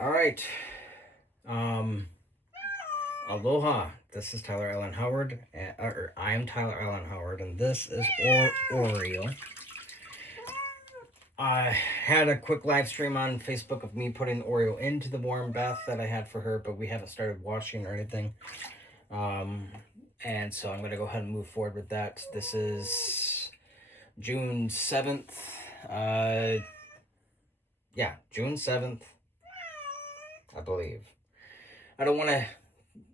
All right. Um, Aloha. This is Tyler Allen Howard. Or I am Tyler Allen Howard, and this is Oreo. I had a quick live stream on Facebook of me putting Oreo into the warm bath that I had for her, but we haven't started washing or anything. And so I'm going to go ahead and move forward with that. This is June 7th. June 7th, I believe. I don't want to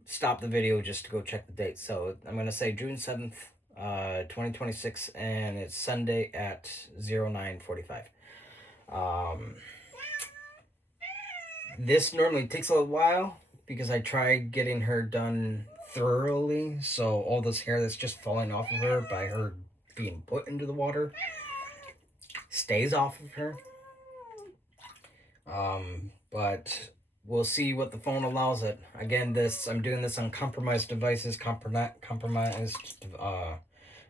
stop the video just to go check the date, so I'm going to say June 7th, 2026, and it's Sunday at 09:45. This normally takes a little while because I tried getting her done thoroughly, so all this hair that's just falling off of her by her being put into the water stays off of her. But we'll see what the phone allows it. Again, I'm doing this on compromised devices, compromised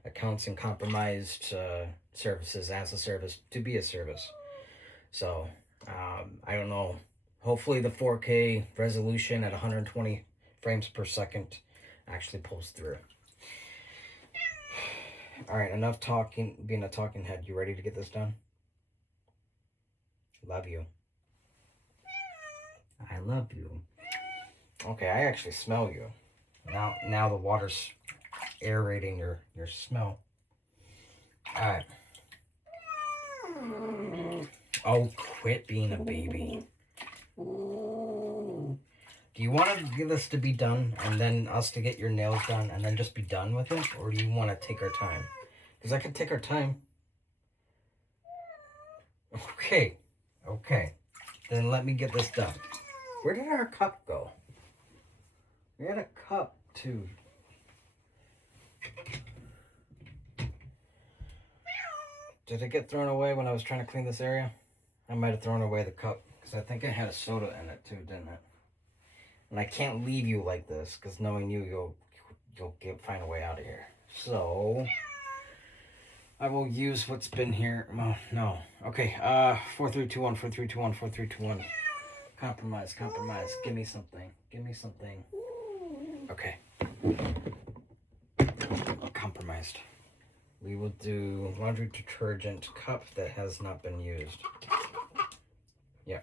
accounts, and compromised services as a service to be a service. So I don't know. Hopefully the 4K resolution at 120 frames per second actually pulls through. All right, enough talking, being a talking head. You ready to get this done? Love you. I love you. Okay, I actually smell you. Now the water's aerating your smell. All right. Oh, quit being a baby. Do you want to get this to be done and then us to get your nails done and then just be done with it? Or do you want to take our time? Because I could take our time. Okay. Then let me get this done. Where did our cup go? We had a cup too. Did it get thrown away when I was trying to clean this area? I might have thrown away the cup because I think it had a soda in it too, didn't it? And I can't leave you like this because knowing you, you'll find a way out of here. So I will use what's been here. Well, no. Okay. 4, 3, 2, 1. 4, 3, 2, 1. 4, 3, 2, 1. Compromise. Give me something. Okay. Compromised. We will do laundry detergent cup that has not been used. Yeah.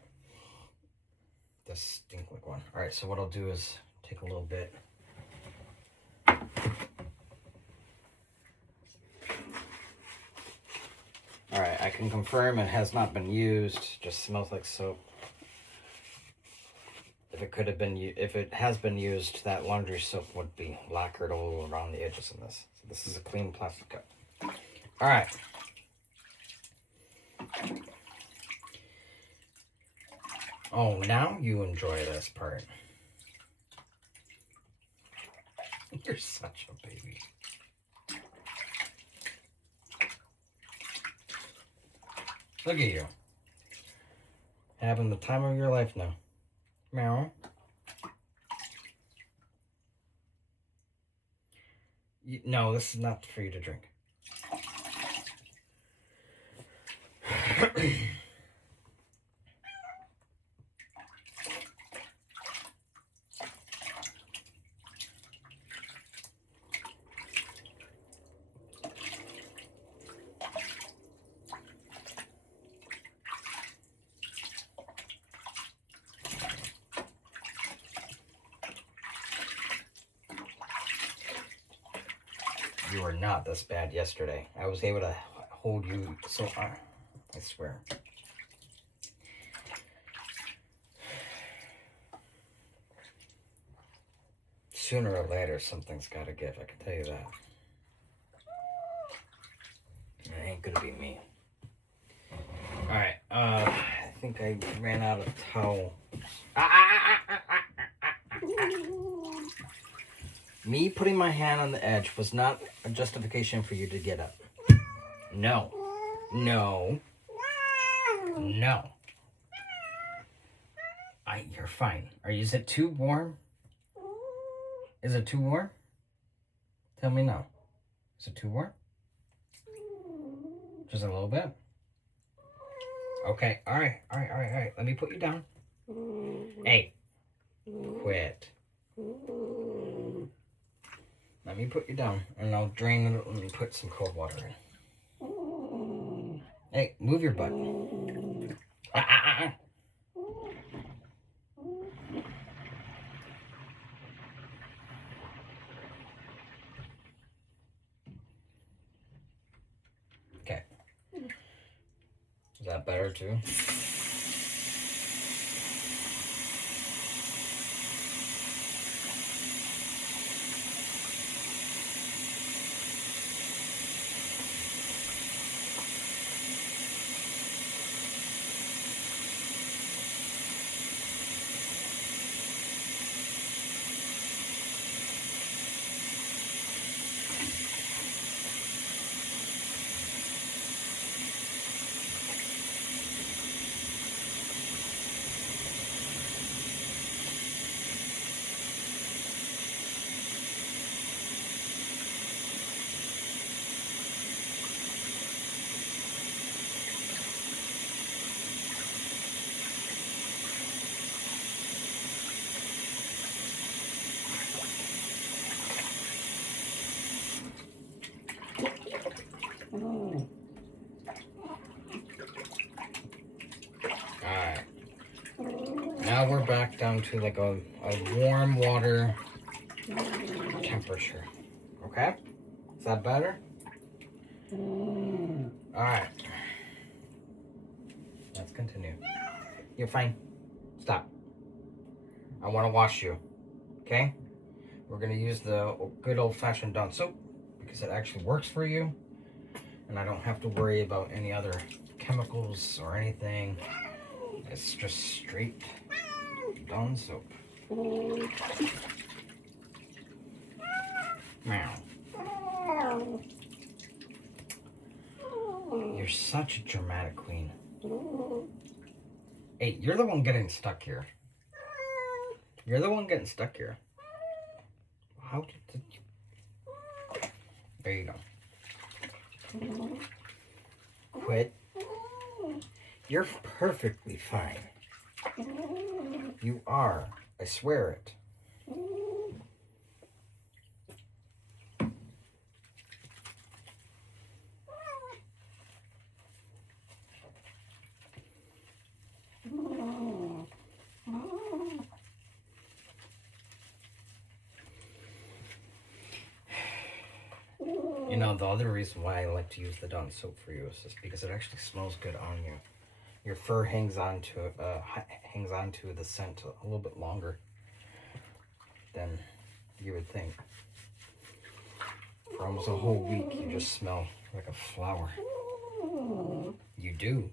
The stink like one. All right, so what I'll do is take a little bit. All right, I can confirm it has not been used. Just smells like soap. If it has been used, that laundry soap would be lacquered all around the edges of this. So this is a clean plastic cup. All right. Oh, now you enjoy this part. You're such a baby. Look at you. Having the time of your life now. Meow. No, this is not for you to drink. You were not this bad yesterday. I was able to hold you so far. I swear. Sooner or later, something's got to give. I can tell you that. It ain't gonna be me. All right. I think I ran out of towels. Me putting my hand on the edge was not a justification for you to get up. No. You're fine. Is it too warm? Is it too warm? Tell me no. Is it too warm? Just a little bit? Okay, all right. Let me put you down. Hey, quit. Let me put you down, and I'll drain it and put some cold water in. Hey, move your butt. Okay. Is that better too? Alright. Now we're back down to like a warm water temperature. Okay? Is that better? Alright. Let's continue. You're fine. Stop. I want to wash you. Okay? We're going to use the good old-fashioned Dawn soap because it actually works for you. And I don't have to worry about any other chemicals or anything. It's just straight Dawn soap. Meow. You're such a dramatic queen. Hey, you're the one getting stuck here. You're the one getting stuck here. How did you... There you go. Quit. You're perfectly fine. You are. I swear it. You know, the other reason why I like to use the Dawn soap for you is just because it actually smells good on you. Your fur hangs on to the scent a little bit longer than you would think. For almost a whole week, you just smell like a flower. You do.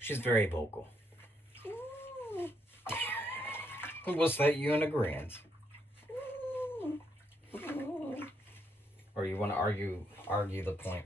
She's very vocal. Was that you in agreement? Or you want to argue the point?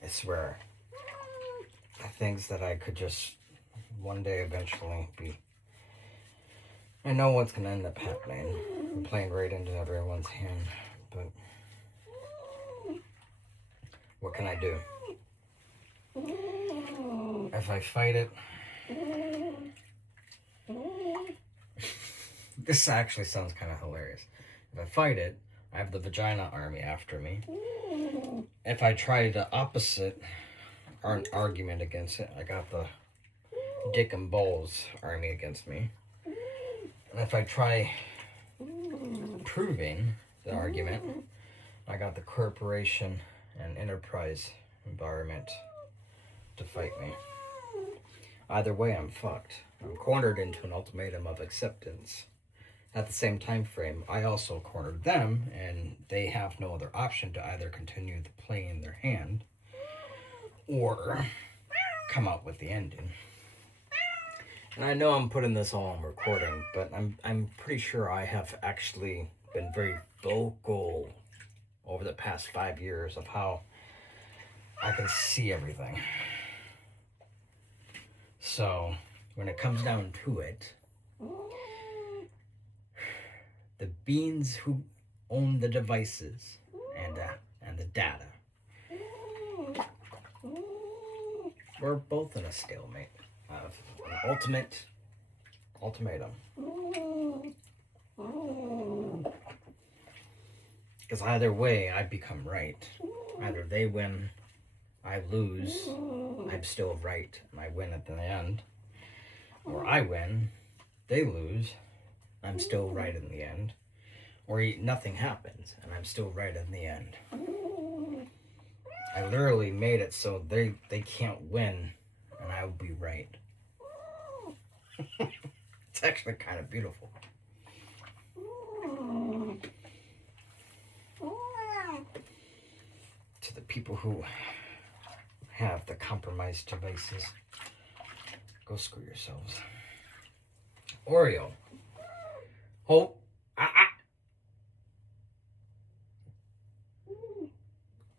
I swear, things that I could just one day eventually be. I know what's gonna end up happening. I'm playing right into everyone's hand, but what can I do? If I fight it, this actually sounds kind of hilarious. If I fight it, I have the vagina army after me. If I try the opposite or an argument against it, I got the dick and balls army against me. And if I try proving the argument, I got the corporation and enterprise environment to fight me. Either way, I'm fucked. I'm cornered into an ultimatum of acceptance. At the same time frame, I also cornered them, and they have no other option to either continue the play in their hand or come out with the ending. And I know I'm putting this all on recording, but I'm pretty sure I have actually been very vocal over the past 5 years of how I can see everything. So when it comes down to it, the beings who own the devices and the data, we're both in a stalemate of an ultimatum. Because either way, I become right. Either they win, I lose, I'm still right, and I win at the end. Or I win, they lose, I'm still right in the end. Or nothing happens, and I'm still right in the end. I literally made it so they can't win, and I'll be right. It's actually kind of beautiful. To the people who have the compromised devices, go screw yourselves. Oreo. Oh.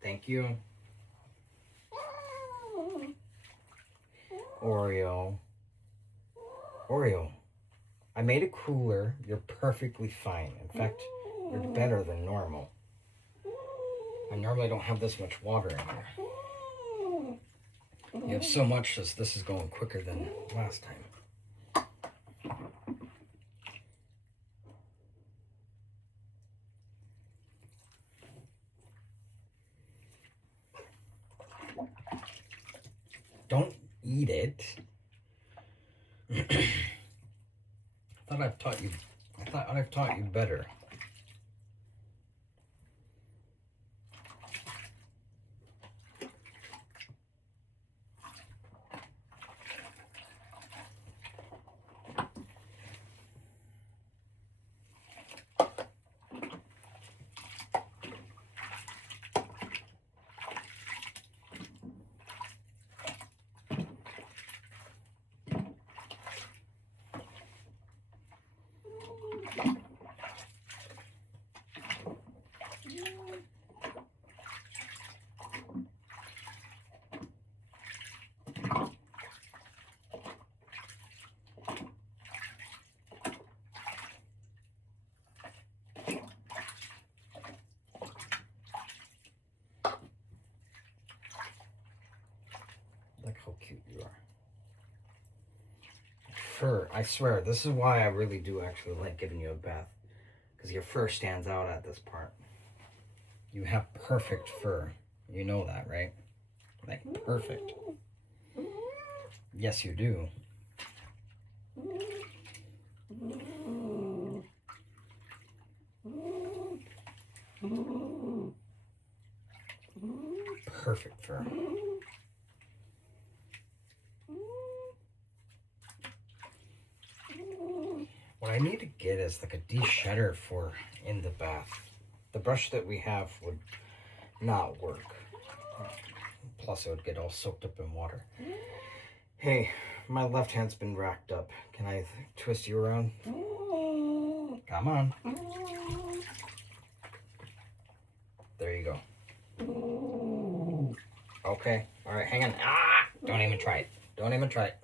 Thank you. Oreo. I made it cooler. You're perfectly fine. In fact, you're better than normal. I normally don't have this much water in here. You have so much as this is going quicker than last time. Don't eat it. I thought I've taught you better. Look how cute you are. Fur, I swear, this is why I really do actually like giving you a bath. Because your fur stands out at this part. You have perfect fur. You know that, right? Like, perfect. Yes, you do. Perfect fur. What I need to get is like a de-shedder for in the bath. The brush that we have would not work. Plus it would get all soaked up in water. Hey, my left hand's been racked up. Can I twist you around? Come on. There you go. Okay. All right, hang on. Ah! Don't even try it. Don't even try it.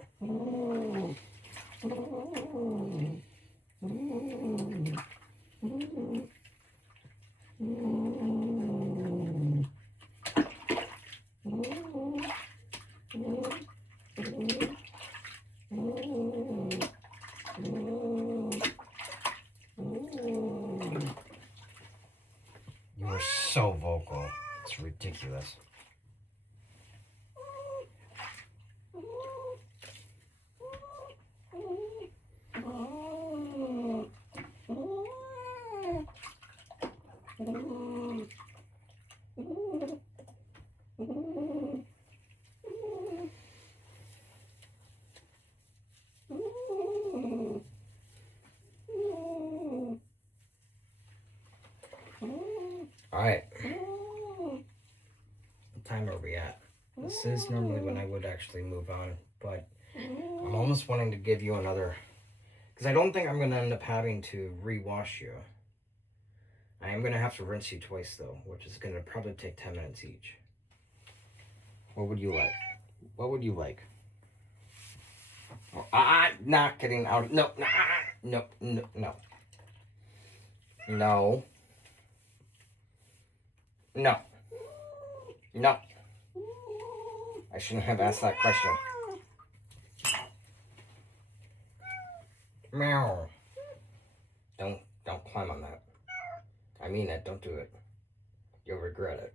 You are so vocal. It's ridiculous. Alright. What time are we at? This is normally when I would actually move on, but I'm almost wanting to give you another, because I don't think I'm going to end up having to rewash you. I am going to have to rinse you twice though, which is going to probably take 10 minutes each. What would you like? What would you like? Oh, not getting out. No, no, no, no. No. No. No. I shouldn't have asked that question. Meow. Don't climb on that. I mean it, don't do it. You'll regret it.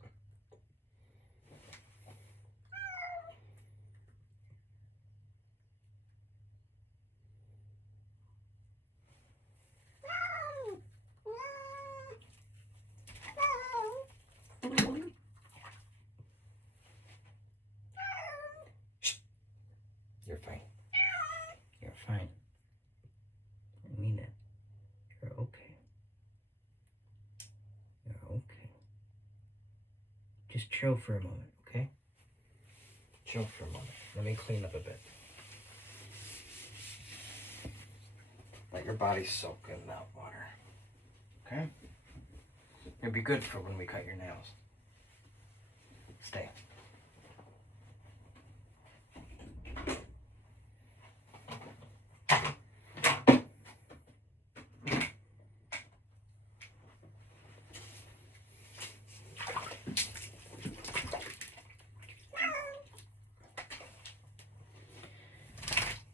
Shh. You're fine. You're fine. I mean it. You're okay. You're okay. Just chill for a moment, okay? Chill for a moment. Let me clean up a bit. Let your body soak in that water. Okay? It'd be good for when we cut your nails. Stay.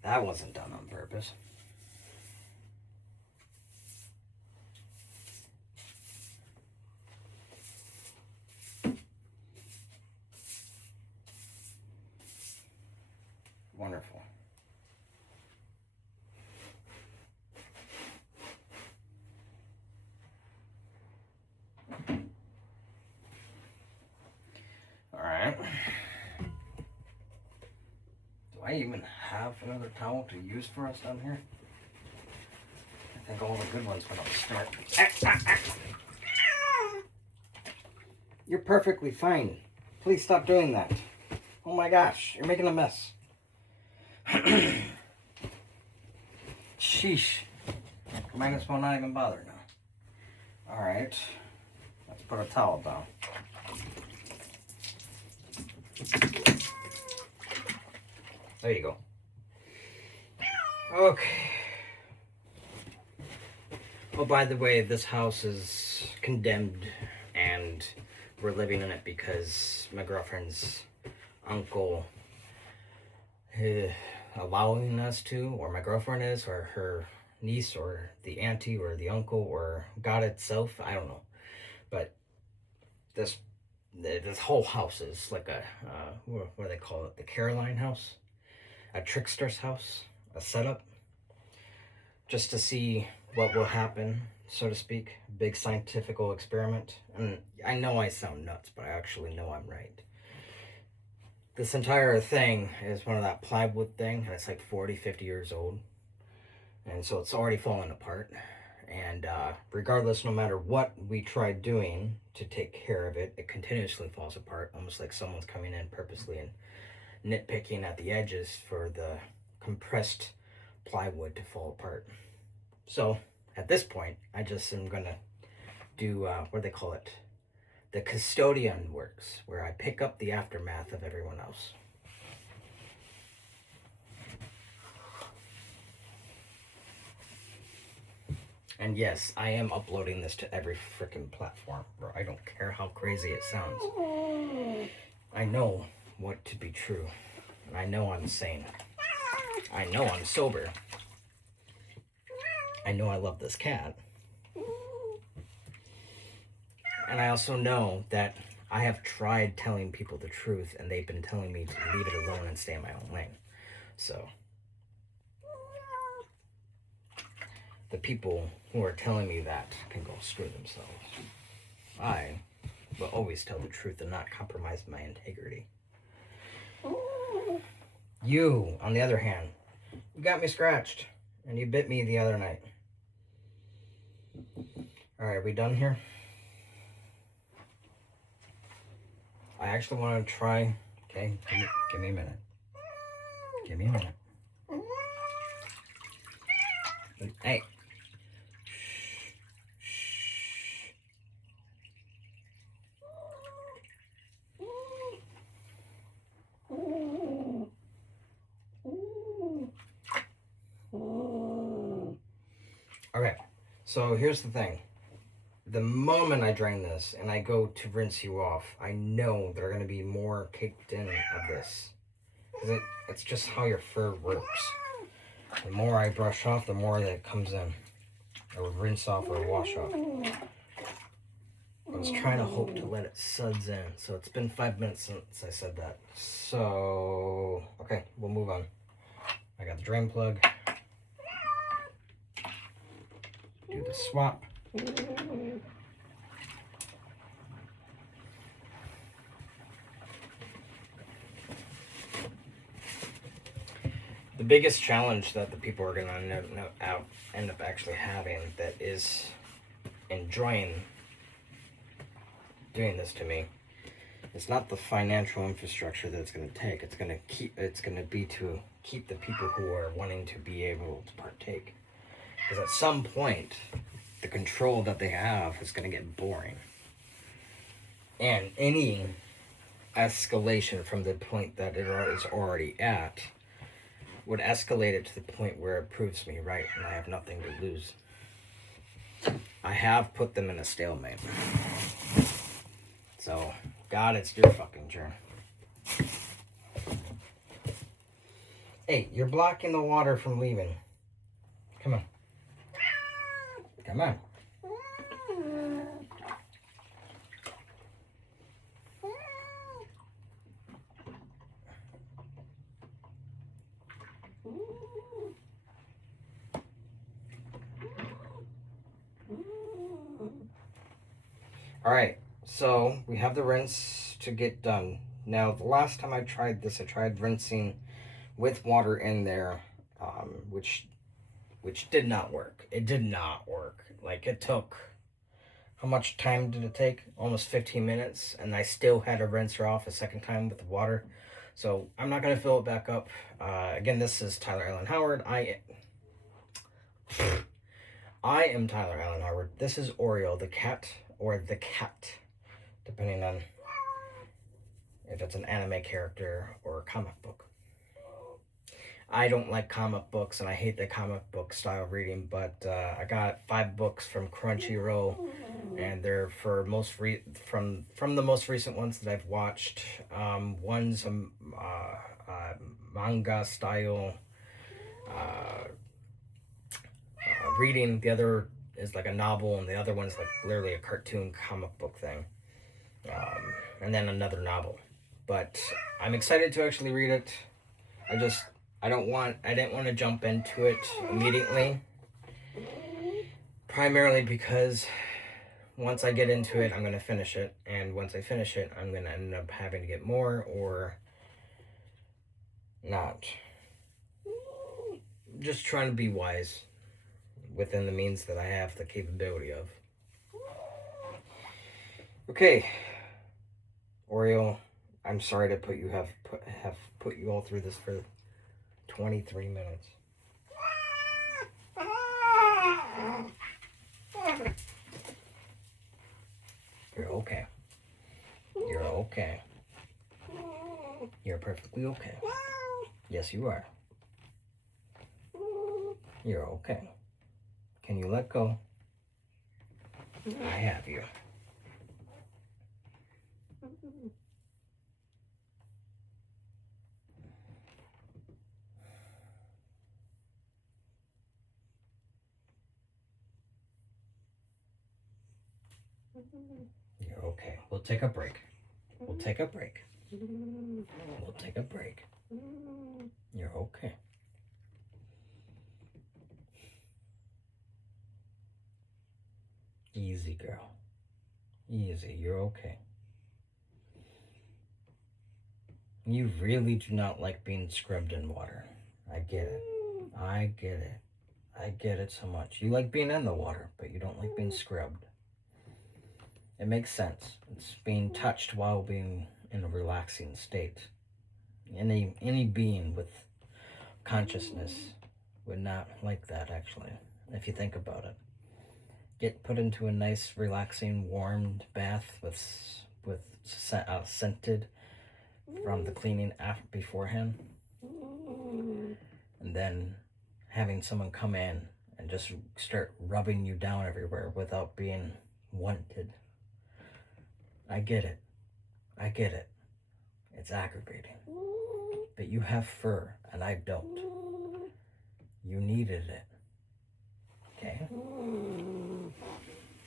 That wasn't done on purpose. Wonderful. All right. Do I even have another towel to use for us down here? I think all the good ones went on start. You're perfectly fine. Please stop doing that. Oh my gosh, you're making a mess. Sheesh. Might as well not even bother now. Alright. Let's put a towel down. There you go. Okay. Oh, by the way, this house is condemned and we're living in it because my girlfriend's uncle allowing us to, or my girlfriend is, or her niece, or the auntie, or the uncle, or God itself. I don't know. But this whole house is like a, what do they call it? The Caroline house? A trickster's house? A setup? Just to see what will happen, so to speak. Big scientific experiment. And I know I sound nuts, but I actually know I'm right. This entire thing is one of that plywood thing, and it's like 40, 50 years old. And so it's already falling apart. And regardless, no matter what we try doing to take care of it, it continuously falls apart, almost like someone's coming in purposely and nitpicking at the edges for the compressed plywood to fall apart. So at this point, I just am gonna do what do they call it? The custodian works, where I pick up the aftermath of everyone else. And yes, I am uploading this to every freaking platform, bro. I don't care how crazy it sounds. I know what to be true. And I know I'm sane. I know I'm sober. I know I love this cat. And I also know that I have tried telling people the truth and they've been telling me to leave it alone and stay in my own lane. So the people who are telling me that can go screw themselves. I will always tell the truth and not compromise my integrity. You, on the other hand, you got me scratched and you bit me the other night. All right, we done here? I actually want to try. Okay, give me a minute. Give me a minute. Hey. Okay, so here's the thing. The moment I drain this and I go to rinse you off, I know there are going to be more caked in of this. Because it's just how your fur works. The more I brush off, the more that comes in. Or rinse off or wash off. I was trying to hope to let it suds in. So it's been 5 minutes since I said that. So, okay, we'll move on. I got the drain plug. Do the swap. The biggest challenge that the people are going to end up actually having that is enjoying doing this to me, it's not the financial infrastructure that it's going to take. It's going to be to keep the people who are wanting to be able to partake. Because at some point, the control that they have is going to get boring. And any escalation from the point that it is already at would escalate it to the point where it proves me right and I have nothing to lose. I have put them in a stalemate. So, God, it's your fucking turn. Hey, you're blocking the water from leaving. Come on. Come on. Alright, so we have the rinse to get done. Now, the last time I tried this, I tried rinsing with water in there, which did not work. It did not work. Like, it took, how much time did it take? Almost 15 minutes, and I still had to rinse her off a second time with the water. So, I'm not going to fill it back up. Again, this is Tyler Allen Howard. I am Tyler Allen Howard. This is Oreo, the cat, or the cat, depending on if it's an anime character or a comic book. I don't like comic books, and I hate the comic book style reading, but I got 5 books from Crunchyroll, and they're for from the most recent ones that I've watched. One's manga style reading, the other is like a novel, and the other one's like literally a cartoon comic book thing, and then another novel. But I'm excited to actually read it. I didn't want to jump into it immediately, primarily because once I get into it, I'm going to finish it, and once I finish it, I'm going to end up having to get more or not. Just trying to be wise within the means that I have the capability of. Okay, Oreo, I'm sorry to put you all through this for 23 minutes. You're okay. You're okay. You're perfectly okay. Yes, you are. You're okay. Can you let go? I have you. You're okay. We'll take a break. We'll take a break. We'll take a break. You're okay. Easy, girl. Easy. You're okay. You really do not like being scrubbed in water. I get it. I get it. I get it so much. You like being in the water, but you don't like being scrubbed. It makes sense. It's being touched while being in a relaxing state. Any being with consciousness would not like that, actually, if you think about it. Get put into a nice, relaxing, warmed bath with scented from the cleaning beforehand, and then having someone come in and just start rubbing you down everywhere without being wanted. I get it. I get it. It's aggravating. But you have fur, and I don't. You needed it. Okay?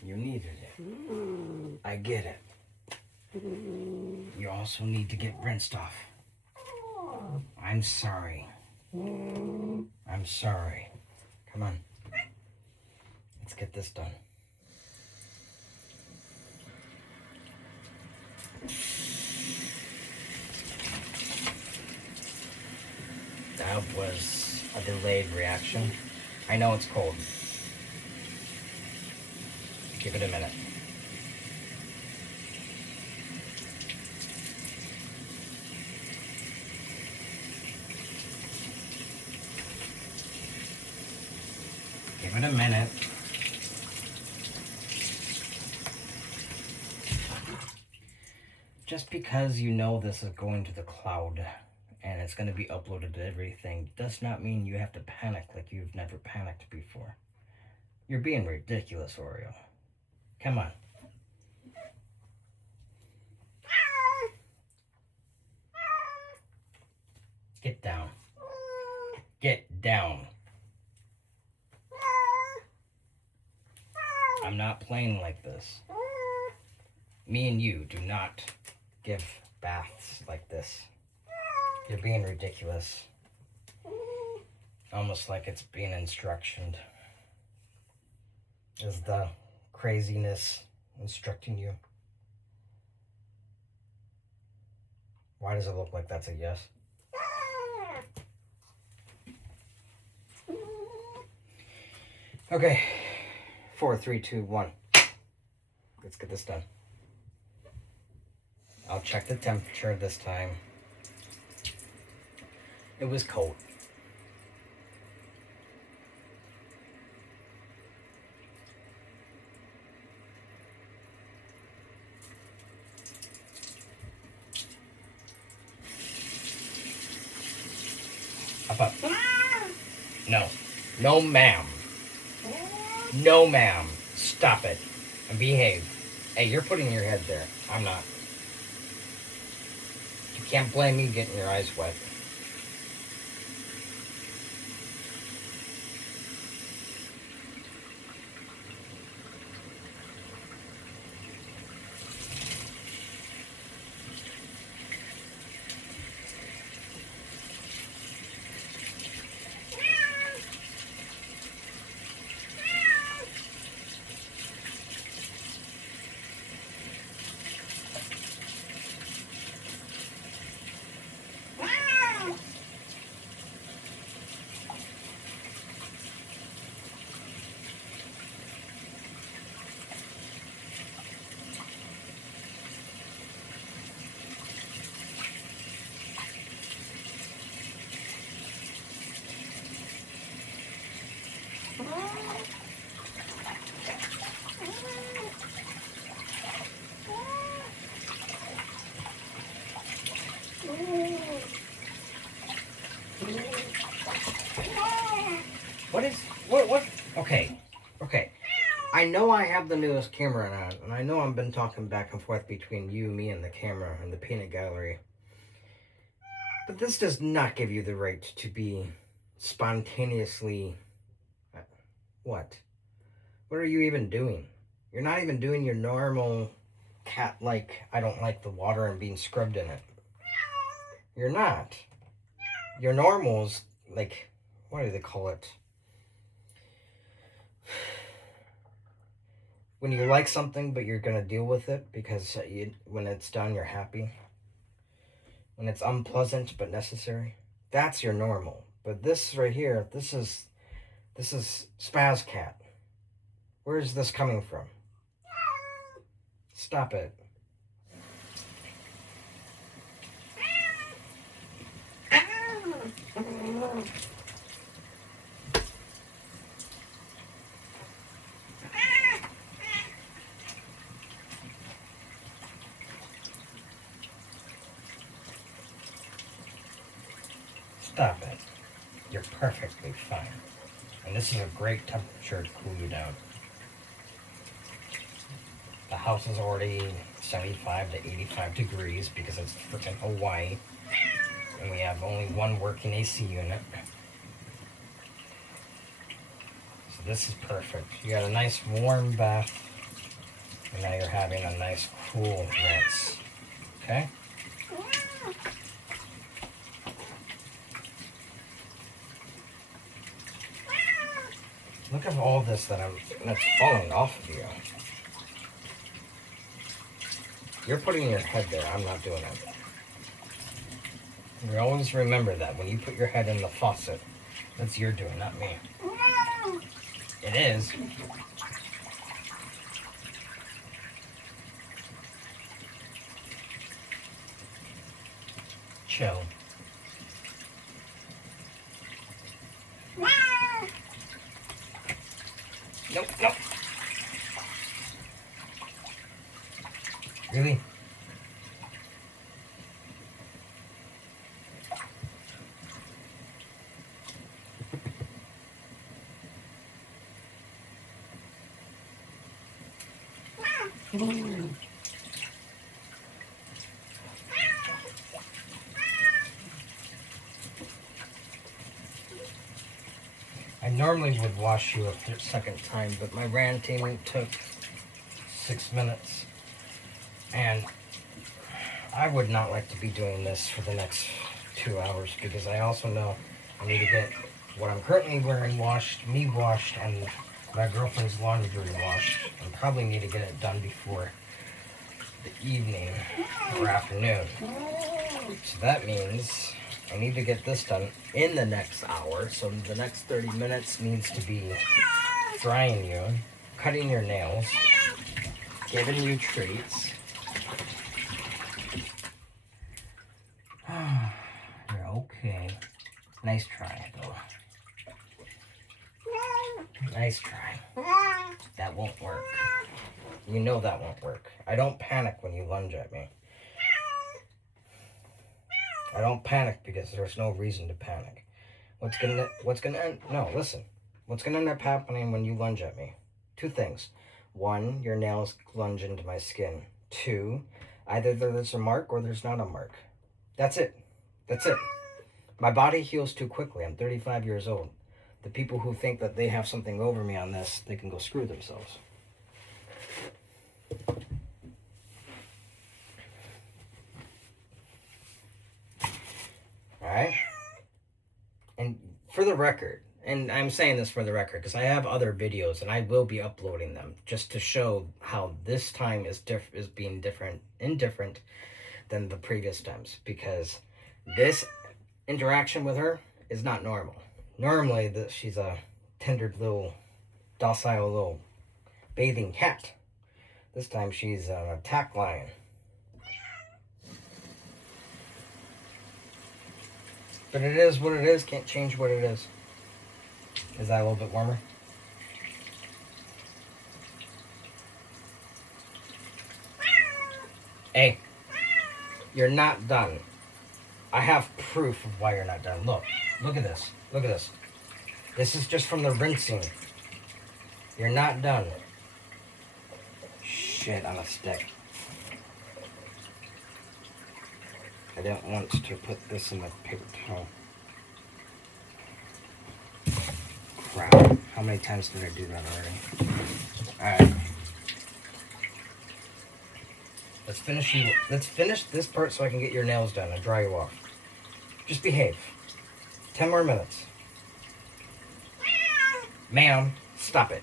You needed it. I get it. You also need to get rinsed off. I'm sorry. I'm sorry. Come on. Let's get this done. That was a delayed reaction. I know it's cold. Give it a minute. Give it a minute. Just because you know this is going to the cloud and it's going to be uploaded to everything does not mean you have to panic like you've never panicked before. You're being ridiculous, Oreo. Come on. Get down. Get down. I'm not playing like this. Me and you do not give baths like this. You're being ridiculous. Almost like it's being instructioned. Is the craziness instructing you? Why does it look like that's a yes? Okay. 4, 3, 2, 1. Let's get this done. I'll check the temperature this time. It was cold. Up, up. No. No, ma'am. No, ma'am. Stop it. And behave. Hey, you're putting your head there. I'm not. You can't blame me getting your eyes wet. What? Okay. I know I have the newest camera on, and I know I've been talking back and forth between you, me, and the camera and the peanut gallery. But this does not give you the right to be spontaneously... What? What are you even doing? You're not even doing your normal cat-like, I don't like the water and being scrubbed in it. You're not. Your normal is, like, what do they call it? When you like something, but you're going to deal with it because when it's done, you're happy. When it's unpleasant but necessary. That's your normal. But this right here, this is Spaz Cat. Where is this coming from? Stop it. Stop it. You're perfectly fine. And this is a great temperature to cool you down. The house is already 75 to 85 degrees because it's freaking Hawaii. And we have only one working AC unit. So this is perfect. You got a nice warm bath. And now you're having a nice cool rinse. Okay? Look at all this that's falling off of you. You're putting your head there. I'm not doing it. You always remember that when you put your head in the faucet, that's you're doing, not me. It is. Chill. Nope, nope. Really? I normally would wash you a second time, but my ranting took 6 minutes. And I would not like to be doing this for the next 2 hours because I also know I need to get what I'm currently wearing washed, me washed, and my girlfriend's laundry washed. And probably need to get it done before the evening or afternoon. So that means I need to get this done in the next hour. So the next 30 minutes needs to be drying you, cutting your nails, giving you treats. You're okay. Nice try, though. Nice try. That won't work. You know that won't work. I don't panic when you lunge at me. I don't panic because there's no reason to panic. What's gonna end? No, listen. What's gonna end up happening when you lunge at me? 2 things. 1, your nails lunge into my skin. 2, either there's a mark or there's not a mark. That's it. That's it. My body heals too quickly. I'm 35 years old. The people who think that they have something over me on this, they can go screw themselves. Alright? And for the record, and I'm saying this for the record because I have other videos and I will be uploading them just to show how this time is being indifferent than the previous times, because this interaction with her is not normal. Normally, she's a tender little, docile little bathing cat. This time she's an attack lion. But it is what it is. Can't change what it is. Is that a little bit warmer? Hey, you're not done. I have proof of why you're not done. Look at this. Look at this. This is just from the rinsing. You're not done. Shit on a stick. I didn't want to put this in the paper towel. Crap. How many times did I do that already? Alright. Let's finish this part so I can get your nails done and dry you off. Just behave. 10 more minutes. Ma'am, stop it.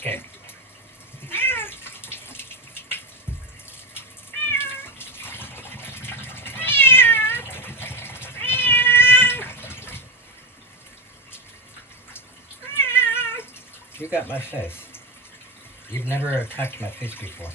Okay. You got my face. You've never attacked my face before.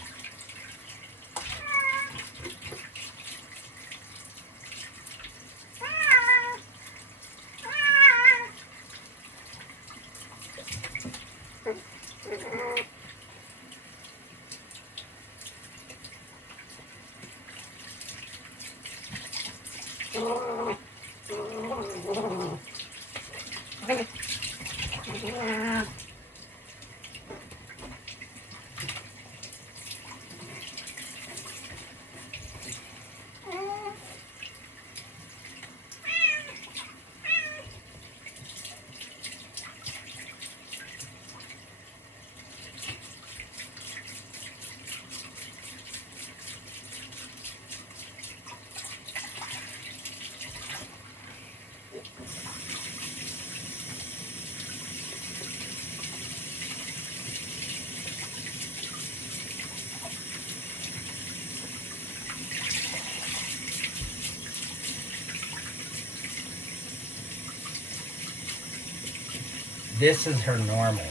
This is her normal.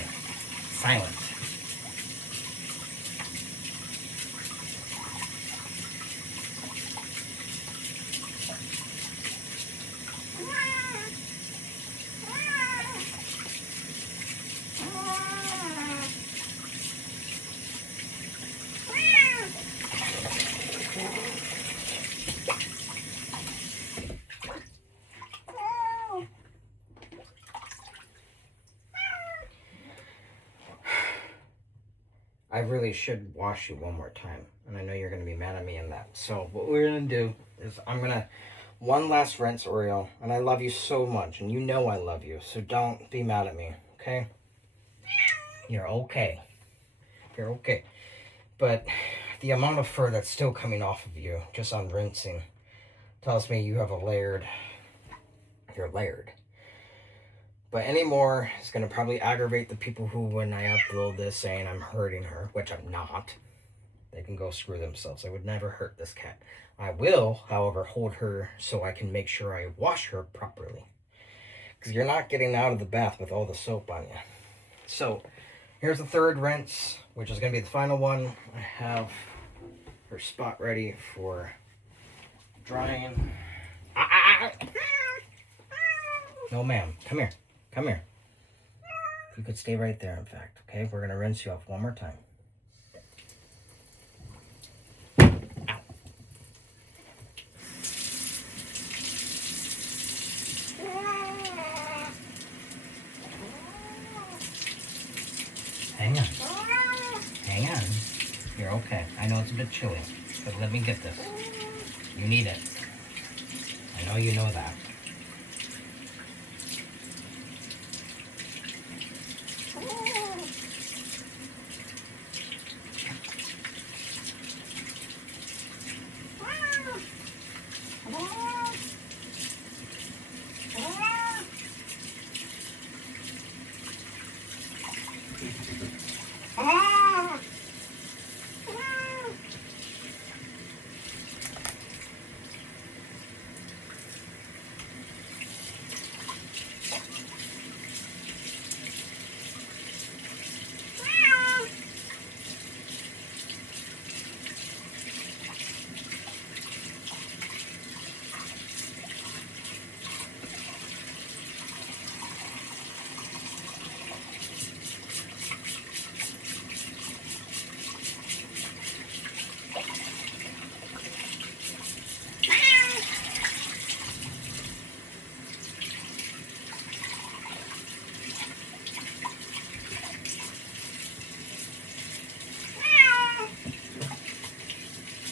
Silent. I really should wash you one more time. And I know you're going to be mad at me in that. So what we're going to do is I'm going to one last rinse, Oreo. And I love you so much. And you know I love you. So don't be mad at me. Okay? You're okay. You're okay. But the amount of fur that's still coming off of you just on rinsing tells me you have a layered. You're layered. But anymore is going to probably aggravate the people who, when I upload this, saying I'm hurting her, which I'm not. They can go screw themselves. I would never hurt this cat. I will, however, hold her so I can make sure I wash her properly. Because you're not getting out of the bath with all the soap on you. So, here's the third rinse, which is going to be the final one. I have her spot ready for drying. No, ma'am. Come here. Come here. You could stay right there, in fact. Okay, we're going to rinse you off one more time. Ow. Hang on. Hang on. You're okay. I know it's a bit chilly, but let me get this. You need it. I know you know that.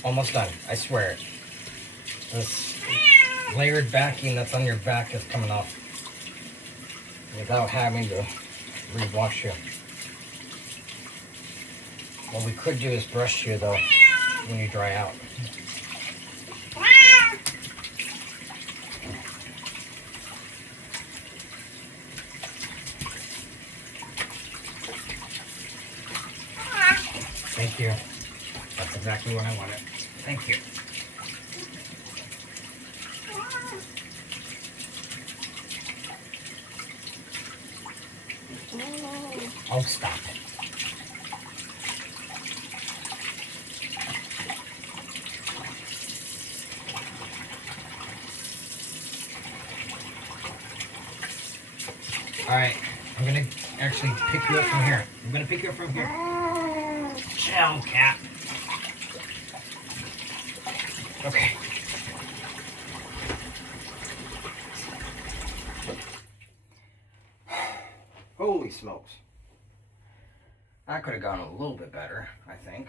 Almost done. I swear it. This layered backing that's on your back is coming off without having to rewash you. What we could do is brush you though when you dry out. Thank you. That's exactly what I wanted. Thank you. Oh, stop it. Alright, I'm gonna actually pick you up from here. I'm gonna pick you up from here. Chill, cat. Okay. Holy smokes. That could have gone a little bit better, I think.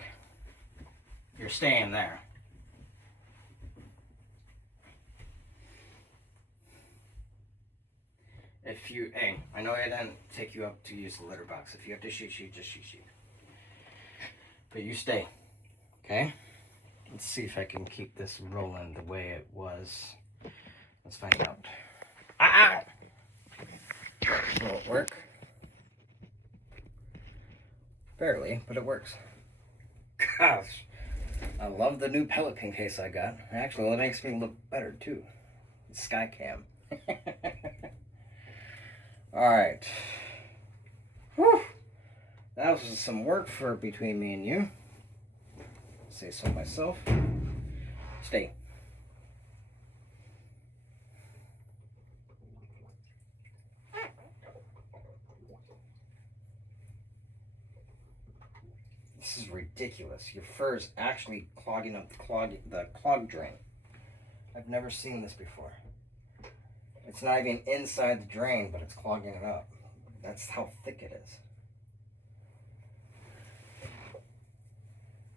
You're staying there. If you, hey, I know I didn't take you up to use the litter box. If you have to shoot, just shoot. But you stay, okay? Let's see if I can keep this rolling the way it was. Let's find out. Will it work? Barely, but it works. Gosh, I love the new Pelican case I got. Actually, it makes me look better too. Skycam. Alright. Whew. That was some work for between me and you. Say so myself. Stay. This is ridiculous. Your fur is actually clogging up the clog drain. I've never seen this before. It's not even inside the drain, but it's clogging it up. That's how thick it is.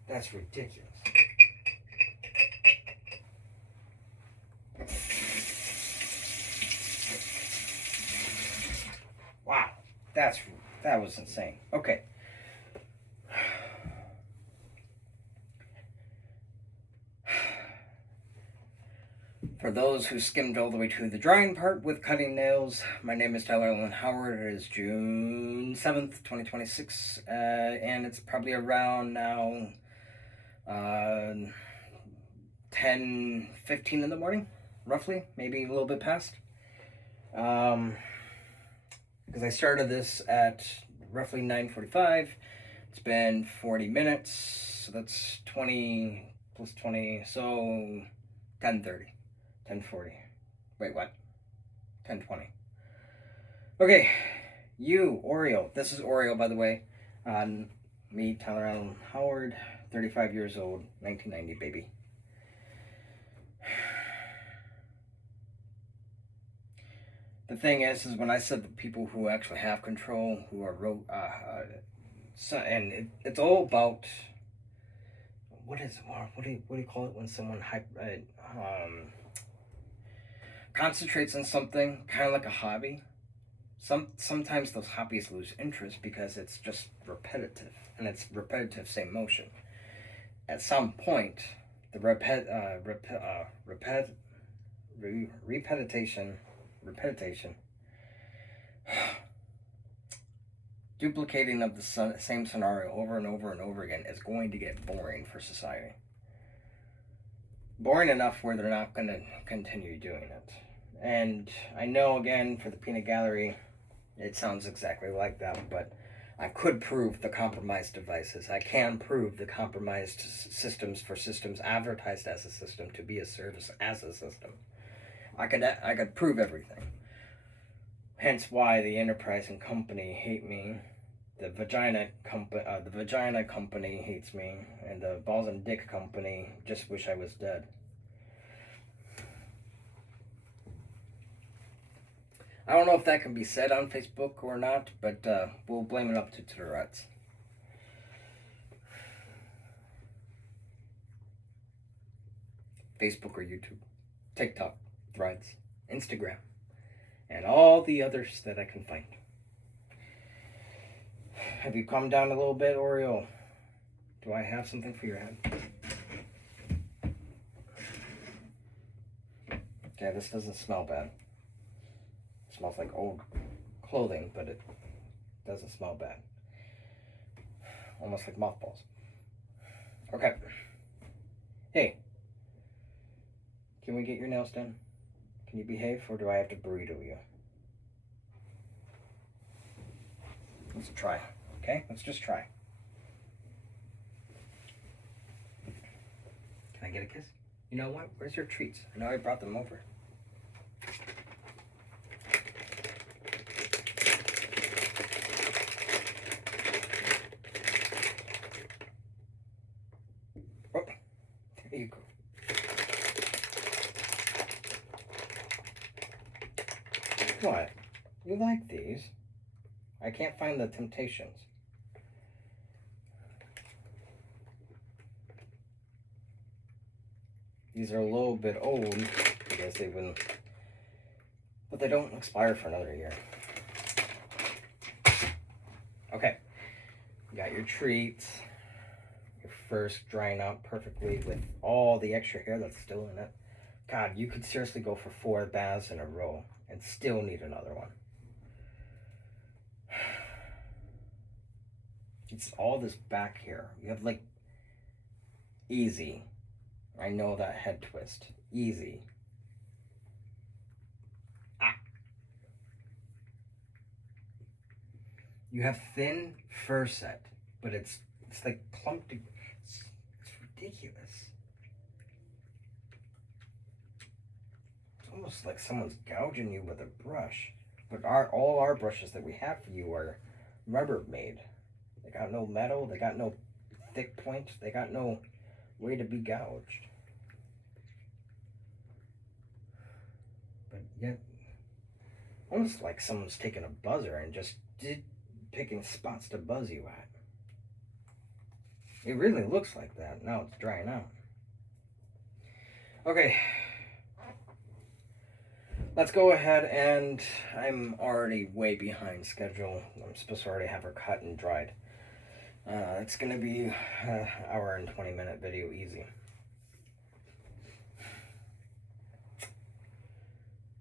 That's ridiculous. Wow, that was insane. Okay. For those who skimmed all the way to the drying part with cutting nails, my name is Tyler Allen Howard. It is June 7th, 2026, and it's probably around now 10:15 in the morning, roughly, maybe a little bit past. Because I started this at roughly 9:45. It's been 40 minutes, so that's 20 plus 20, so 10:30. 10:40. Wait, what? 10:20. Okay, you, Oreo. This is Oreo, by the way. Me, Tyler Allen Howard, 35 years old, 1990, baby. The thing is when I said the people who actually have control, who are and it's all about what do you call it when someone concentrates on something, kind of like a hobby. Sometimes those hobbies lose interest because it's just repetitive, and it's repetitive, same motion. At some point, the repetition, duplicating of the same scenario over and over and over again is going to get boring for society. Boring enough where they're not going to continue doing it. And I know, again, for the peanut gallery, it sounds exactly like that, but I could prove the compromised devices. I can prove the compromised systems for systems advertised as a system to be a service as a system. I could prove everything. Hence why the enterprising company hate me. The vagina company hates me, and the balls and dick company just wish I was dead. I don't know if that can be said on Facebook or not, but we'll blame it up to Tourette's. Facebook or YouTube, TikTok, Threads, Instagram, and all the others that I can find. Have you calmed down a little bit, Oreo? Do I have something for your head? Okay, this doesn't smell bad. It smells like old clothing, but it doesn't smell bad. Almost like mothballs. Okay. Hey. Can we get your nails done? Can you behave, or do I have to burrito you? Let's try. Okay, let's just try. Can I get a kiss? You know what? Where's your treats? I know I brought them over. Oh, there you go. What? You like these? I can't find the Temptations. These are a little bit old. I guess they've been... But they don't expire for another year. Okay. You got your treats. Your first drying out perfectly with all the extra hair that's still in it. God, you could seriously go for 4 baths in a row and still need another one. It's all this back hair. You have like... Easy. I know that head twist. Easy. Ah. You have thin fur set, but it's like clumped. It's ridiculous. It's almost like someone's gouging you with a brush. But all our brushes that we have for you are rubber made. They got no metal. They got no thick points. They got no way to be gouged. But yet, almost like someone's taking a buzzer and just picking spots to buzz you at. It really looks like that. Now it's drying out. Okay. Let's go ahead, and I'm already way behind schedule. I'm supposed to already have her cut and dried. It's going to be an hour and 20-minute video easy.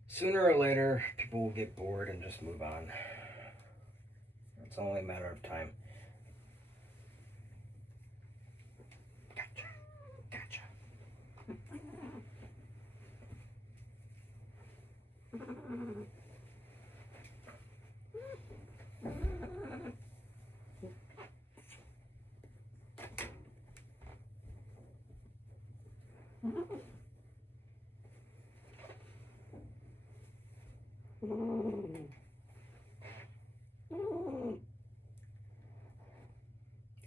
Sooner or later, people will get bored and just move on. It's only a matter of time. Gotcha.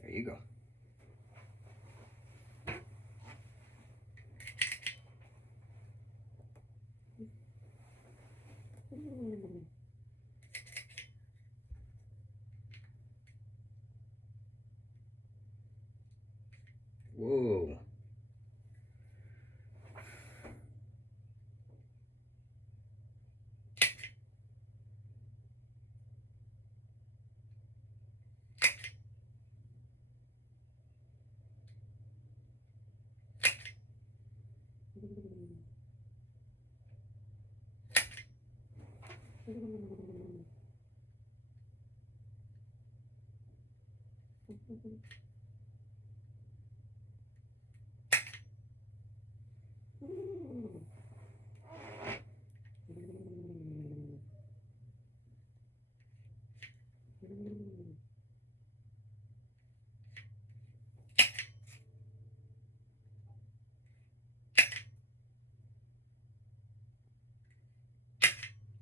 There you go. Whoa.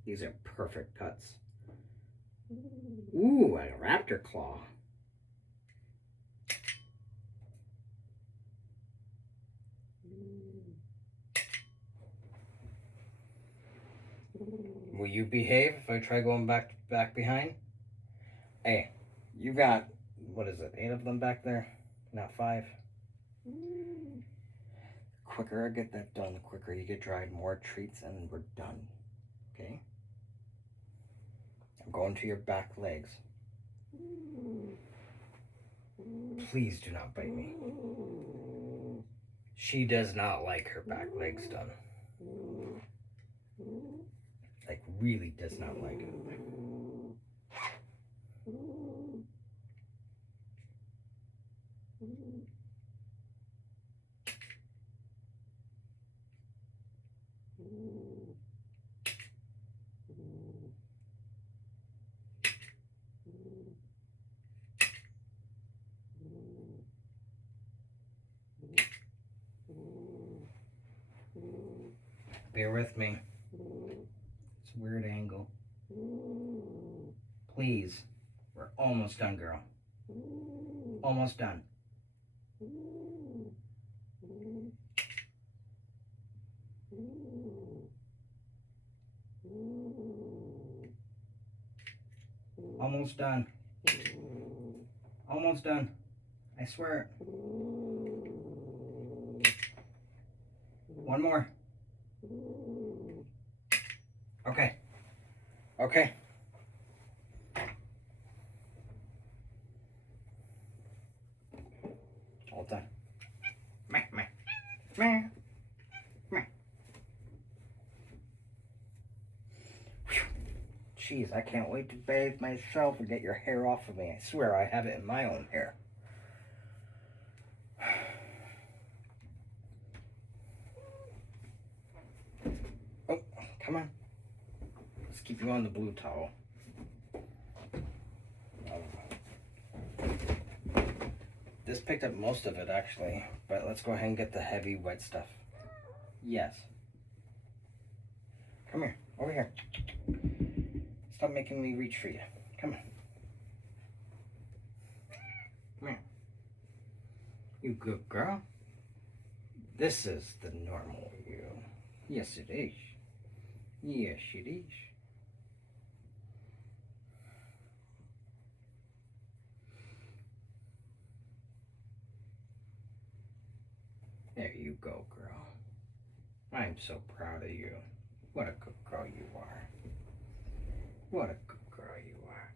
These are perfect cuts. Ooh, a raptor claw. Will you behave if I try going back behind? Hey, you got, what is it, 8 of them back there? Not 5? Quicker I get that done, the quicker you get dried, more treats, and we're done. Okay? I'm going to your back legs. Please do not bite me. She does not like her back legs done. Like, really does not like it. Bear with me. It's a weird angle. Please. We're almost done, girl. Almost done. Almost done. Almost done. I swear. One more. Okay. Okay. All done. Meh, meh, meh, meh. Jeez, I can't wait to bathe myself and get your hair off of me. I swear I have it in my own hair. Oh, come on. Let's keep you on the blue towel. This picked up most of it, actually. But let's go ahead and get the heavy, wet stuff. Yes. Come here. Over here. Stop making me reach for you. Come on. Come here. You good girl. This is the normal you. Yes, it is. Yes, it is. There you go, girl. I'm so proud of you. What a good girl you are. What a good girl you are.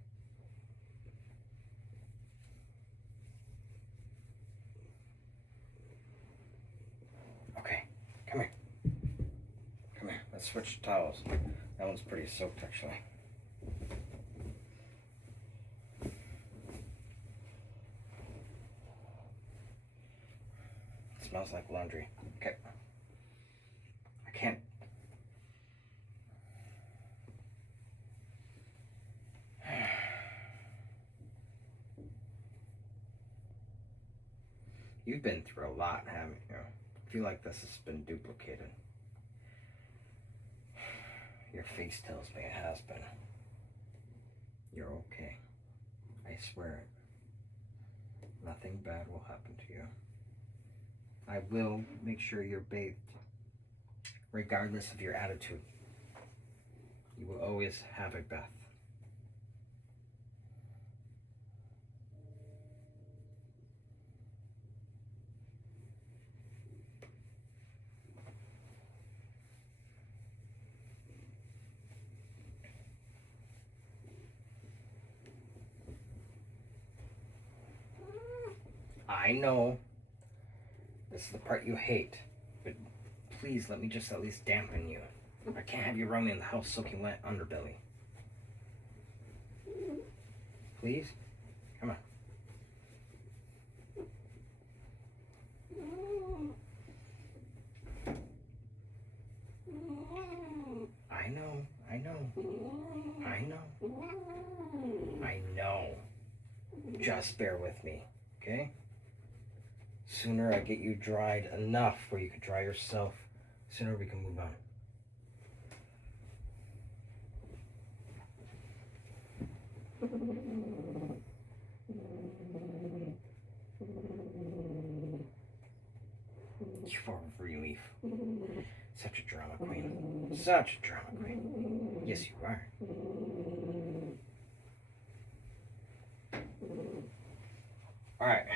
Okay, come here. Come here. Let's switch towels. That one's pretty soaked, actually. It smells like laundry. Okay. I can't. You've been through a lot, haven't you? I feel like this has been duplicated. Your face tells me it has been. You're okay. I swear it. Nothing bad will happen to you. I will make sure you're bathed, regardless of your attitude. You will always have a bath. I know this is the part you hate, but please let me just at least dampen you. I can't have you roaming in the house soaking wet underbelly. Please? Come on. I know. I know. Just bear with me, okay? Sooner I get you dried enough where you can dry yourself, sooner we can move on. You are a relief. Such a drama queen. Such a drama queen. Yes, you are. Alright.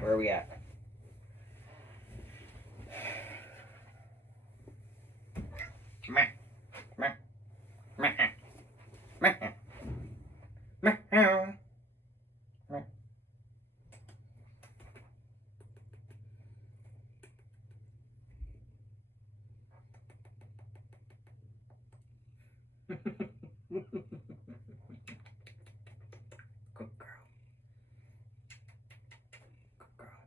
Where are we at? Meh. Meh. Meh. Meh. Meh. Meh. Good girl. Good girl.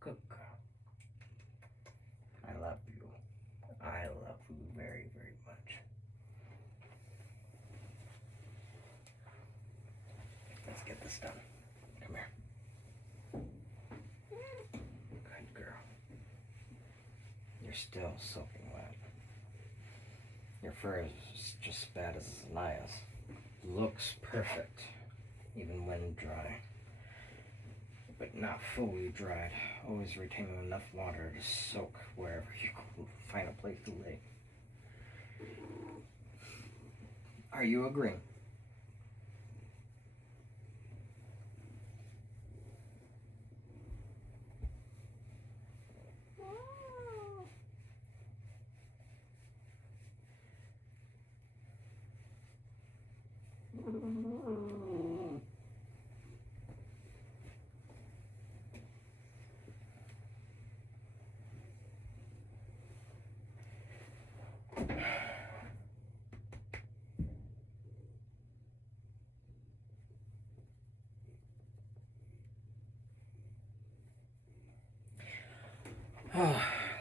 Good girl. I love you. I love you very, very much. Let's get this done. Come here. Good girl. You're still soaking wet. fur is just as bad as Anaya's. Looks perfect, even when dry, but not fully dried. Always retaining enough water to soak wherever you find a place to lay. Are you agreeing?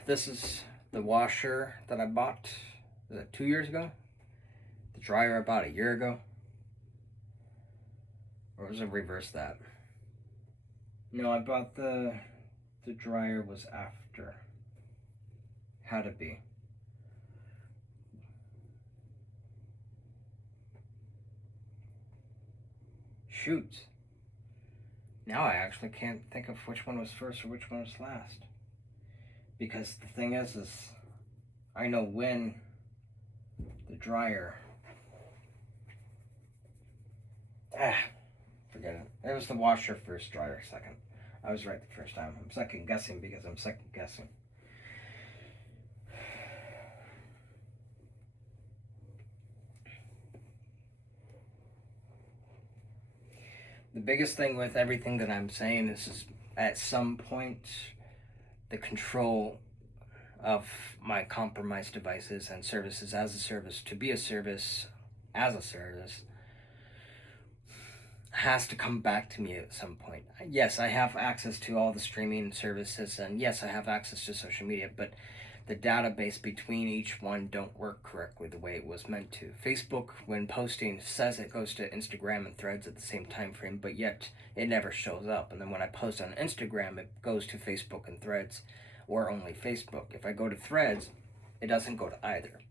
This is the washer that I bought, was that 2 years ago? The dryer I bought a year ago? Or was it reverse that? No, I bought the dryer was after. Had to be. Shoot. Now I actually can't think of which one was first or which one was last. Because the thing is I know when the dryer. Forget it. It was the washer first, dryer second. I was right the first time. I'm second guessing because I'm second guessing. The biggest thing with everything that I'm saying is at some point the control of my compromised devices and services as a service to be a service as a service has to come back to me at some point. Yes, I have access to all the streaming services, and yes, I have access to social media, but the database between each one don't work correctly the way it was meant to. Facebook, when posting, says it goes to Instagram and Threads at the same time frame, but yet it never shows up. And then when I post on Instagram, it goes to Facebook and Threads, or only Facebook. If I go to Threads, it doesn't go to either.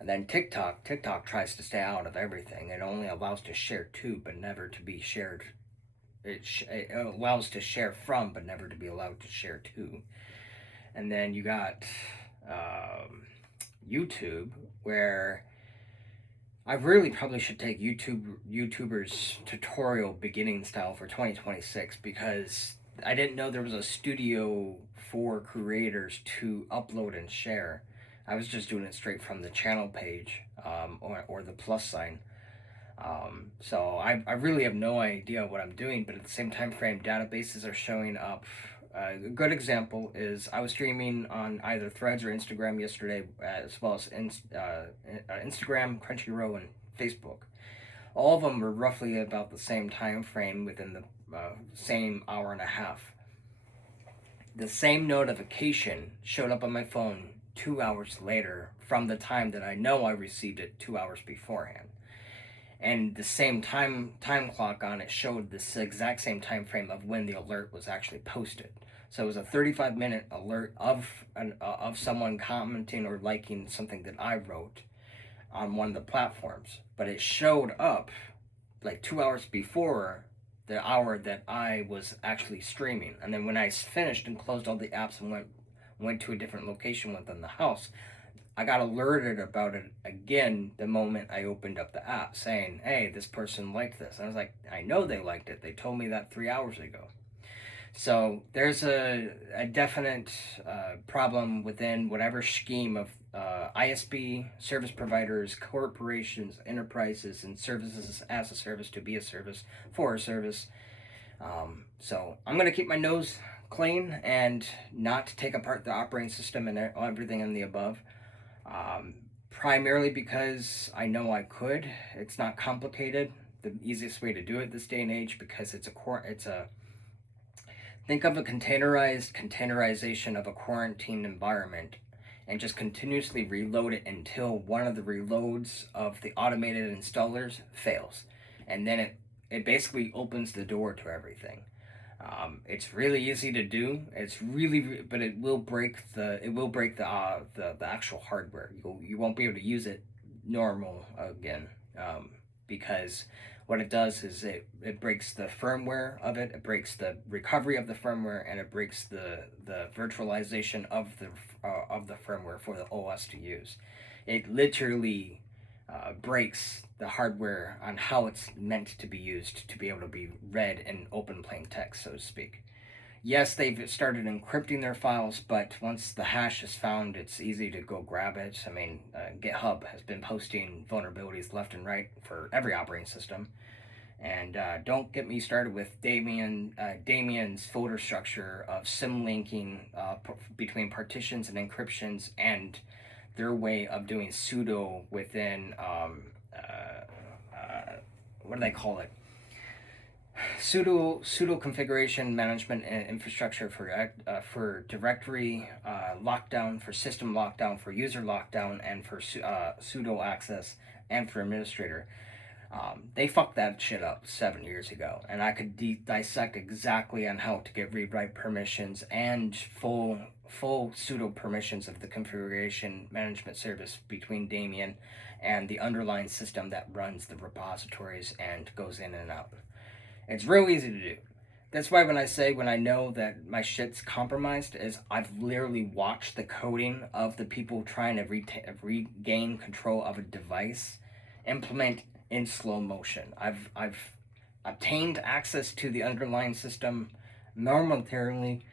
And then TikTok tries to stay out of everything. It only allows to share to, but never to be shared. It allows to share from, but never to be allowed to share to. And then you got YouTube, where I really probably should take YouTubers tutorial beginning style for 2026, because I didn't know there was a studio for creators to upload and share. I was just doing it straight from the channel page, or the plus sign. So I really have no idea what I'm doing, but at the same time frame, databases are showing up. A good example is I was streaming on either Threads or Instagram yesterday, as well as Instagram, Crunchyroll, and Facebook. All of them were roughly about the same time frame within the same hour and a half. The same notification showed up on my phone 2 hours later from the time that I know I received it 2 hours beforehand. And the same time clock on it showed this exact same time frame of when the alert was actually posted. So it was a 35-minute alert of someone commenting or liking something that I wrote on one of the platforms. But it showed up like 2 hours before the hour that I was actually streaming. And then when I finished and closed all the apps and went to a different location within the house, I got alerted about it again the moment I opened up the app, saying, hey, this person liked this. And I was like, I know they liked it. They told me that 3 hours ago. So there's a definite problem within whatever scheme of ISP, service providers, corporations, enterprises, and services as a service to be a service for a service. So I'm going to keep my nose clean and not take apart the operating system and everything in the above. Primarily because I know I could. It's not complicated. The easiest way to do it this day and age, because think of a containerization of a quarantined environment, and just continuously reload it until one of the reloads of the automated installers fails, and then it basically opens the door to everything. It's really easy to do. But it will break the actual hardware. You won't be able to use it normal again, because what it does is it breaks the firmware of it, it breaks the recovery of the firmware, and it breaks the virtualization of the firmware for the OS to use. It literally breaks the hardware on how it's meant to be used to be able to be read in open plain text, so to speak. Yes, they've started encrypting their files, but once the hash is found, it's easy to go grab it. I mean, GitHub has been posting vulnerabilities left and right for every operating system. And don't get me started with Damien's folder structure of symlinking between partitions and encryptions, and their way of doing sudo within what do they call it? Sudo configuration management and infrastructure for directory lockdown, for system lockdown, for user lockdown, and for sudo access, and for administrator. They fucked that shit up 7 years ago, and I could dissect exactly on how to get read-write permissions and full sudo permissions of the configuration management service between Damien and the underlying system that runs the repositories and goes in and out. It's real easy to do. That's why when I know that my shit's compromised, is I've literally watched the coding of the people trying to regain control of a device implement in slow motion. I've obtained access to the underlying system momentarily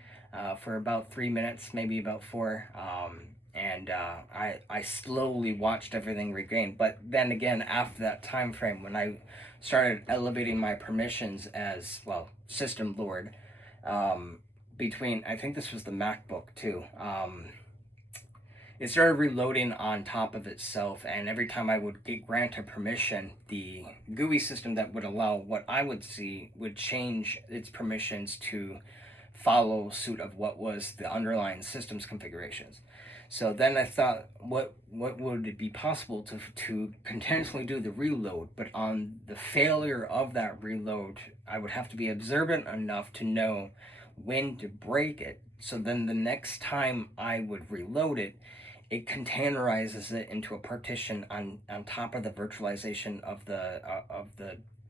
for about 3 minutes, maybe about 4. And I slowly watched everything regain. But then again, after that time frame, when I started elevating my permissions as, well, system lord, between, I think this was the MacBook too, it started reloading on top of itself, and every time I would grant a permission, the GUI system that would allow what I would see would change its permissions to follow suit of what was the underlying system's configurations. So then I thought, what would it be possible to continuously do the reload, but on the failure of that reload, I would have to be observant enough to know when to break it. So then the next time I would reload it, it containerizes it into a partition on top of the virtualization of the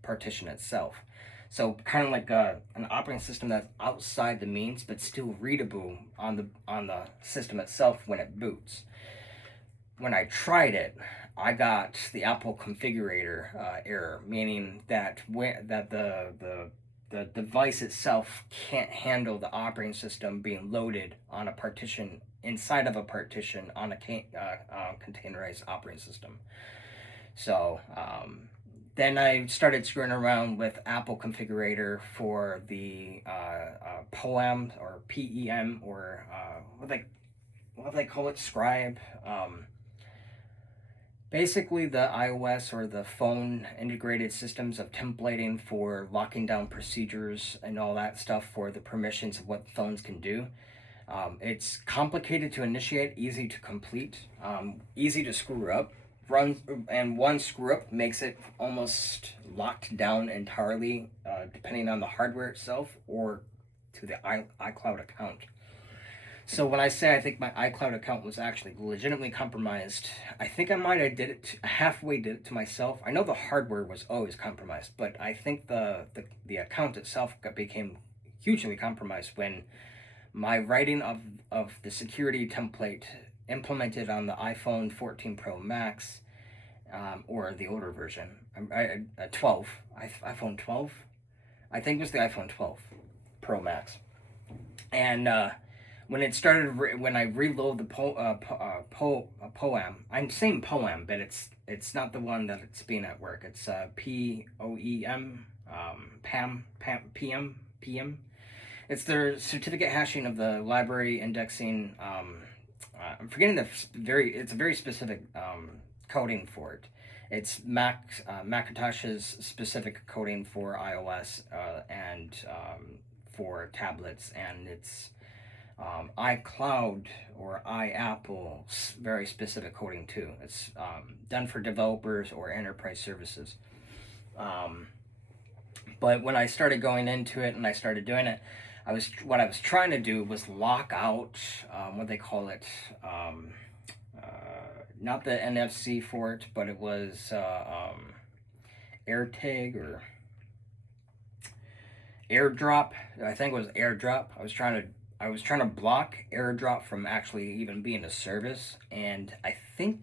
partition itself. So kind of like an operating system that's outside the means, but still readable on the system itself when it boots. When I tried it, I got the Apple configurator error, meaning that the device itself can't handle the operating system being loaded on a partition inside of a partition on a containerized operating system. So then I started screwing around with Apple configurator for the POEM or PEM or what they call it, Scribe. Basically, the iOS or the phone integrated systems of templating for locking down procedures and all that stuff for the permissions of what phones can do. It's complicated to initiate, easy to complete, easy to screw up. And one screw up makes it almost locked down entirely, depending on the hardware itself or to the iCloud account. So when I say I think my iCloud account was actually legitimately compromised, I think I might have halfway did it to myself. I know the hardware was always compromised, but I think the account itself became hugely compromised when my writing of the security template implemented on the iPhone 14 Pro Max, or the older version, 12, iPhone 12, I think it was the iPhone 12 Pro Max, and when it started, when I reload the POEM, I'm saying POEM, but it's not the one that it's being at work. It's POEM, PM. It's their certificate hashing of the library indexing. I'm forgetting it's a very specific coding for it. It's Macintosh's specific coding for iOS and for tablets, and it's iCloud or iApple, very specific coding too. It's done for developers or enterprise services. But when I started going into it and I started doing it, what I was trying to do was lock out what they call it, not the NFC for it, but it was AirTag or AirDrop. I think it was AirDrop. I was trying to block AirDrop from actually even being a service, and I think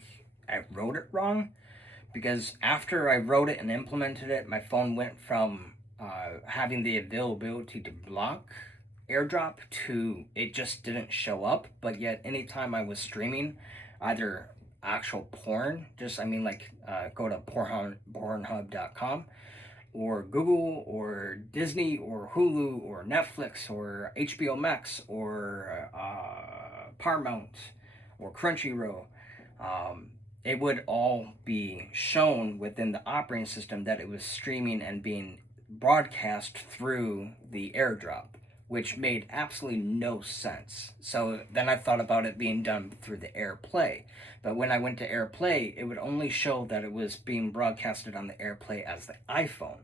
I wrote it wrong, because after I wrote it and implemented it, my phone went from having the availability to block AirDrop to it just didn't show up. But yet, anytime I was streaming, either actual porn, go to Pornhub.com, or Google, or Disney, or Hulu, or Netflix, or HBO Max, or Paramount, or Crunchyroll, it would all be shown within the operating system that it was streaming and being broadcast through the AirDrop, which made absolutely no sense. So then I thought about it being done through the AirPlay. But when I went to AirPlay, it would only show that it was being broadcasted on the AirPlay as the iPhone.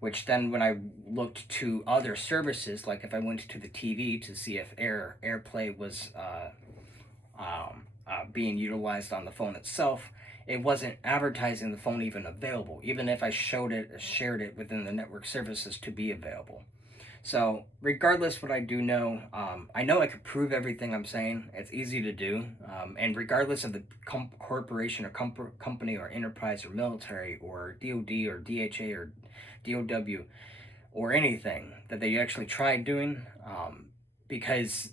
Which then, when I looked to other services, like if I went to the TV to see if AirPlay was being utilized on the phone itself, it wasn't advertising the phone even available, even if I shared it within the network services to be available. So regardless what I do know, I know I could prove everything I'm saying. It's easy to do. And regardless of the corporation or company or enterprise or military or DOD or DHA or DOW or anything that they actually tried doing, because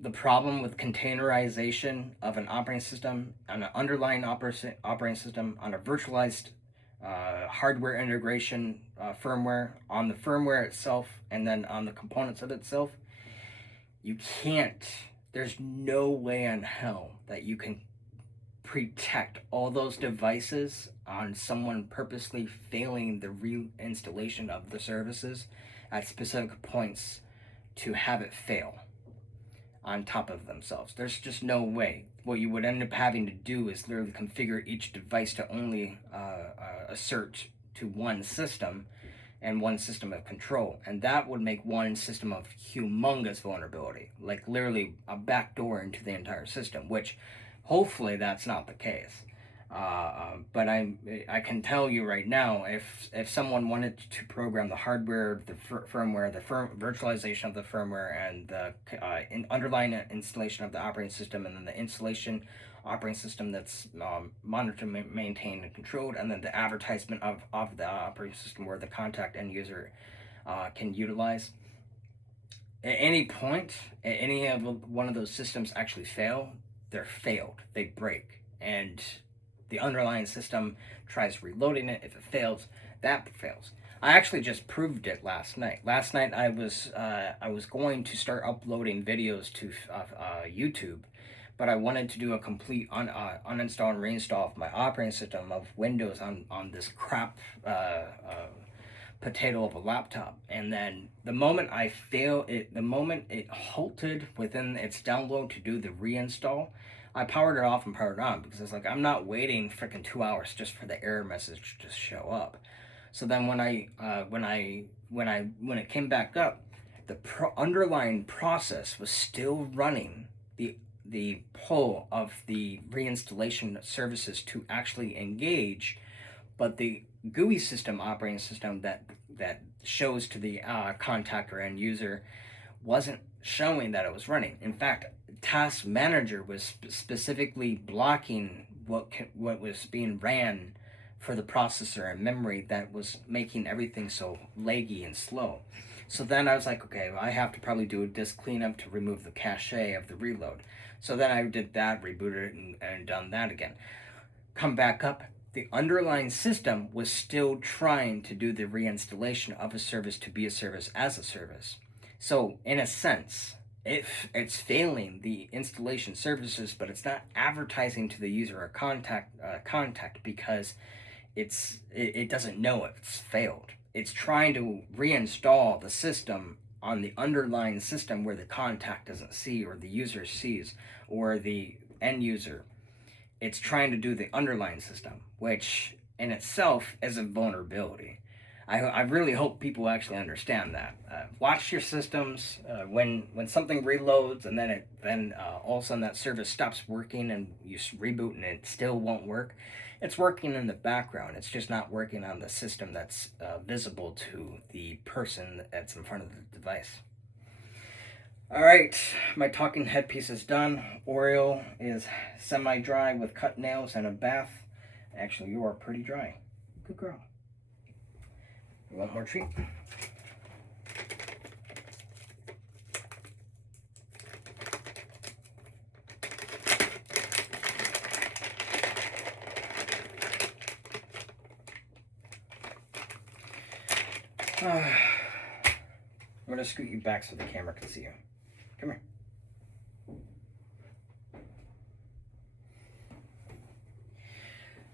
the problem with containerization of an operating system, on an underlying operating system, on a virtualized hardware integration firmware, on the firmware itself, and then on the components of itself, you can't, there's no way in hell that you can protect all those devices on someone purposely failing the reinstallation of the services at specific points to have it fail on top of themselves. There's just no way. What you would end up having to do is literally configure each device to only assert to one system and one system of control, and that would make one system of humongous vulnerability, like literally a backdoor into the entire system, which hopefully that's not the case. But I can tell you right now, if someone wanted to program the hardware, the firmware, the virtualization of the firmware, and the underlying installation of the operating system, and then the installation operating system that's monitored, maintained, and controlled, and then the advertisement of the operating system where the contact end user can utilize. At any point, any of one of those systems actually fail, they're failed. They break, and the underlying system tries reloading it. If it fails, that fails. I actually just proved it last night. Last night I was going to start uploading videos to YouTube, but I wanted to do a complete uninstall and reinstall of my operating system of Windows on this crap potato of a laptop. And then the moment it halted within its download to do the reinstall, I powered it off and powered it on, because it's like, I'm not waiting freaking 2 hours just for the error message to show up. So then when it came back up, the underlying process was still running the pull of the reinstallation services to actually engage, but the GUI system, operating system that shows to the contact or end user, wasn't showing that it was running. In fact, Task Manager was specifically blocking what was being ran for the processor and memory, that was making everything so laggy and slow. So then I was like, okay, I have to probably do a disk cleanup to remove the cache of the reload. So then I did that, rebooted it, and done that again. Come back up, the underlying system was still trying to do the reinstallation of a service to be a service as a service. So in a sense, it's failing the installation services, but it's not advertising to the user or contact, because it doesn't know if it's failed. It's trying to reinstall the system on the underlying system where the contact doesn't see, or the user sees, or the end user. It's trying to do the underlying system, which in itself is a vulnerability. I really hope people actually understand that. Watch your systems when something reloads and then all of a sudden that service stops working and you reboot and it still won't work. It's working in the background. It's just not working on the system that's visible to the person that's in front of the device. All right, my talking headpiece is done. Oreo is semi-dry with cut nails and a bath. Actually, you are pretty dry. Good girl. You want more treat? I'm gonna scoot you back so the camera can see you. Come here.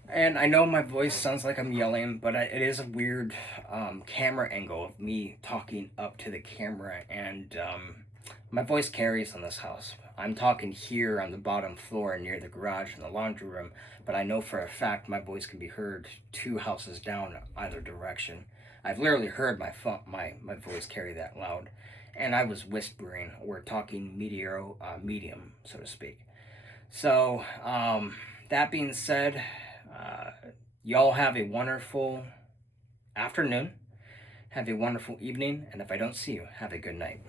And I know my voice sounds like I'm yelling, but it is a weird camera angle of me talking up to the camera, and my voice carries in this house. I'm talking here on the bottom floor near the garage and the laundry room, but I know for a fact my voice can be heard 2 houses down either direction. I've literally heard my voice carry that loud, and I was whispering or talking medium, so to speak. So, that being said, y'all have a wonderful afternoon, have a wonderful evening, and if I don't see you, have a good night.